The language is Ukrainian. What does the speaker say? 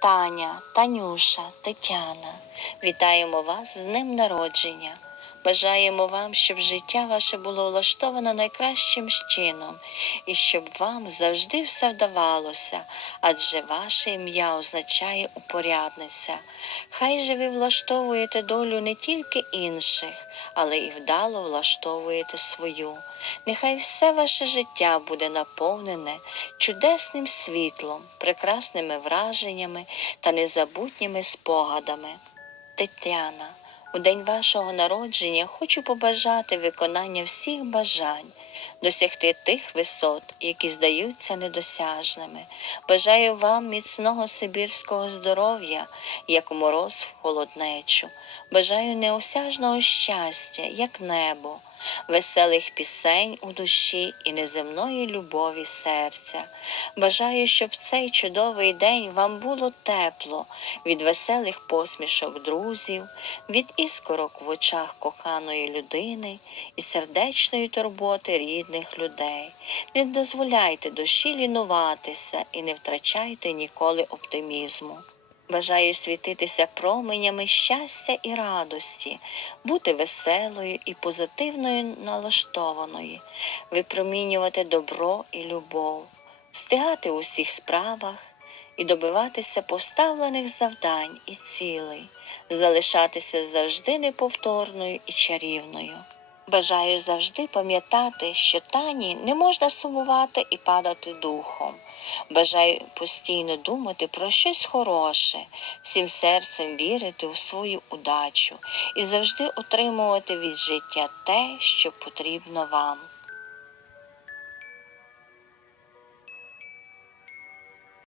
Таня, Танюша, Тетяна, вітаємо вас з днем народження. Бажаємо вам, щоб життя ваше було влаштовано найкращим чином, і щоб вам завжди все вдавалося, адже ваше ім'я означає упорядниця. Хай же ви влаштовуєте долю не тільки інших, але і вдало влаштовуєте свою. Нехай все ваше життя буде наповнене чудесним світлом, прекрасними враженнями та незабутніми спогадами. Тетяна, у день вашого народження хочу побажати виконання всіх бажань, досягти тих висот, які здаються недосяжними. Бажаю вам міцного сибірського здоров'я, як мороз в холоднечу. Бажаю неосяжного щастя, як небо, веселих пісень у душі і неземної любові серця. Бажаю, щоб цей чудовий день вам було тепло від веселих посмішок друзів, від іскорок в очах коханої людини і сердечної турботи рідних людей. Не дозволяйте душі лінуватися і не втрачайте ніколи оптимізму. Бажаю світитися променями щастя і радості, бути веселою і позитивною налаштованою, випромінювати добро і любов, встигати у всіх справах і добиватися поставлених завдань і цілей, залишатися завжди неповторною і чарівною. Бажаю завжди пам'ятати, що Тані не можна сумувати і падати духом. Бажаю постійно думати про щось хороше, всім серцем вірити у свою удачу і завжди отримувати від життя те, що потрібно вам.